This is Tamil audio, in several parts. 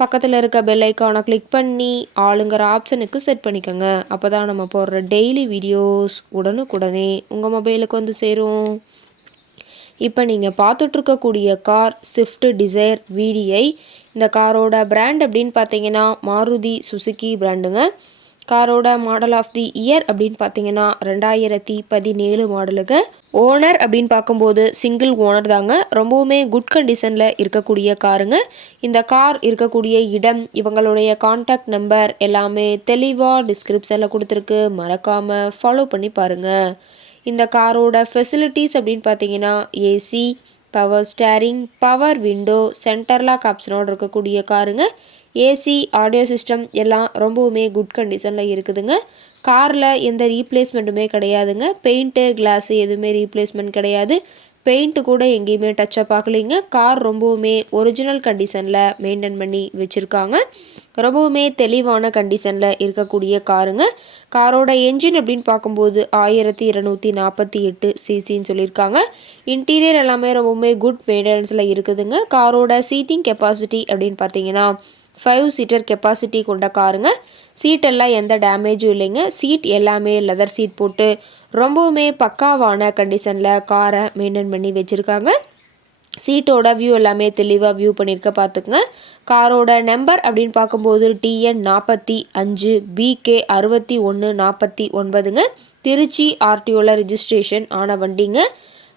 பக்கத்தில் இருக்க பெல் ஐக்கானை கிளிக் பண்ணி ஆளுங்கிற ஆப்ஷனுக்கு செட் பண்ணிக்கோங்க. அப்போ தான் நம்ம போடுற டெய்லி வீடியோஸ் உடனுக்குடனே உங்கள் மொபைலுக்கு வந்து சேரும். இப்போ நீங்கள் பார்த்துட்ருக்கக்கூடிய கார் ஸ்விஃப்ட் டிசைர் விடிஐ இந்த காரோட பிராண்ட் அப்படின்னு பார்த்தீங்கன்னா மாருதி சுசுக்கி பிராண்டுங்க காரோட மாடல் ஆஃப் தி இயர் அப்படின்னு பார்த்தீங்கன்னா ரெண்டாயிரத்தி பதினேழு மாடலுக்கு ஓனர் அப்படின்னு பார்க்கும்போது சிங்கிள் ஓனர் தாங்க. ரொம்பவுமே குட் கண்டிஷனில் இருக்கக்கூடிய காருங்க. இந்த கார் இருக்கக்கூடிய இடம் இவங்களுடைய காண்டாக்ட் நம்பர் எல்லாமே தெளிவாக டிஸ்கிரிப்ஷனில் கொடுத்துருக்கு. மறக்காமல் ஃபாலோ பண்ணி பாருங்கள் இந்த காரோட ஃபெசிலிட்டிஸ் அப்படின்னு பார்த்தீங்கன்னா AC power steering power window centre lock ஆப்ஷனோடு இருக்கக்கூடிய காருங்க. ஏசி ஆடியோ சிஸ்டம் எல்லாம் ரொம்பவுமே குட் கண்டிஷனில் இருக்குதுங்க. காரில் எந்த ரீப்ளேஸ்மெண்ட்டுமே கிடையாதுங்க. பெயிண்ட்டு கிளாஸு எதுவுமே ரீப்ளேஸ்மெண்ட் கிடையாது. பெயிண்ட்டு கூட எங்கேயுமே டச்சப் பார்க்கலிங்க கார் ரொம்பவுமே ஒரிஜினல் கண்டிஷனில் மெயின்டைன் பண்ணி வச்சுருக்காங்க. ரொம்பவுமே தெளிவான கண்டிஷனில் இருக்கக்கூடிய காருங்க காரோட என்ஜின் அப்படின்னு பார்க்கும்போது ஆயிரத்தி இருநூற்றி நாற்பத்தி எட்டு சிசின்னு சொல்லியிருக்காங்க. இன்டீரியர் எல்லாமே ரொம்பவுமே குட் மெயின்டெனன்ஸில் இருக்குதுங்க. காரோட சீட்டிங் கெப்பாசிட்டி அப்படின்னு பார்த்தீங்கன்னா ஃபைவ் சீட்டர் கெப்பாசிட்டி கொண்ட காருங்க. சீட்டெல்லாம் எந்த டேமேஜும் இல்லைங்க. சீட் எல்லாமே லெதர் சீட் போட்டு ரொம்பவுமே பக்காவான கண்டிஷனில் காரை மெயின்டைன் பண்ணி வச்சுருக்காங்க. சீட்டோட வியூ எல்லாமே தெளிவாக வியூ பண்ணியிருக்க பார்த்துக்குங்க காரோட நம்பர் அப்படின்னு பார்க்கும்போது டிஎன் நாற்பத்தி அஞ்சு பிகே அறுபத்தி ஒன்று நாற்பத்தி ஒன்பதுங்க. திருச்சி ஆர்டிஓவில் ரிஜிஸ்ட்ரேஷன் ஆன வண்டிங்க.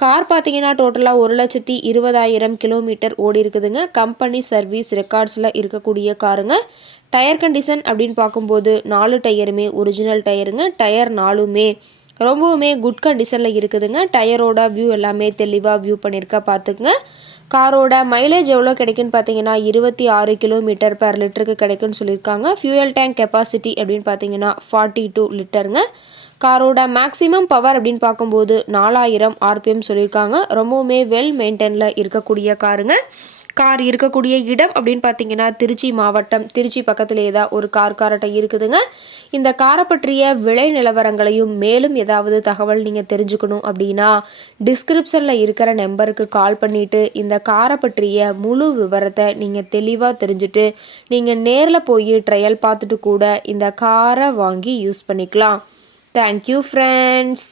கார் பார்த்தீங்கன்னா டோட்டலாக ஒரு லட்சத்தி இருபதாயிரம் கிலோமீட்டர் ஓடி இருக்குதுங்க. கம்பெனி சர்வீஸ் ரெக்கார்ட்ஸில் இருக்கக்கூடிய காருங்க. டயர் கண்டிஷன் அப்படின்னு பார்க்கும்போது நாலு டயருமே ஒரிஜினல் டயருங்க டயர் நாலுமே ரொம்பவுமே குட் கண்டிஷனில் இருக்குதுங்க. டயரோட வியூ எல்லாமே தெளிவாக வியூ பண்ணியிருக்கா பார்த்துக்குங்க. காரோட மைலேஜ் எவ்வளோ கிடைக்குன்னு பார்த்தீங்கன்னா இருபத்தி ஆறு கிலோமீட்டர் பர் லிட்டருக்கு கிடைக்குன்னு சொல்லியிருக்காங்க. ஃபியூயல் டேங்க் கெப்பாசிட்டி அப்படின்னு பார்த்தீங்கன்னா ஃபார்ட்டி டூ லிட்டருங்க காரோட மேக்ஸிமம் பவர் அப்படின்னு பார்க்கும்போது நாலாயிரம் ஆர்பிஎம் சொல்லியிருக்காங்க. ரொம்பவுமே வெல் மெயின்டைனில் இருக்கக்கூடிய காருங்க. கார் இருக்கக்கூடிய இடம் அப்படின்னு பார்த்தீங்கன்னா திருச்சி மாவட்டம். திருச்சி பக்கத்துலேயே தான் ஒரு கார் காரட்டை இருக்குதுங்க. இந்த காரை பற்றிய விலை நிலவரங்களையும் மேலும் ஏதாவது தகவல் நீங்கள் தெரிஞ்சுக்கணும் அப்படின்னா டிஸ்கிரிப்ஷனில் இருக்கிற நம்பருக்கு கால் பண்ணிவிட்டு இந்த காரை பற்றிய முழு விவரத்தை நீங்கள் தெளிவாக தெரிஞ்சுட்டு நீங்கள் நேரில் போய் ட்ரையல் பார்த்துட்டு கூட இந்த காரை வாங்கி யூஸ் பண்ணிக்கலாம். Thank you friends.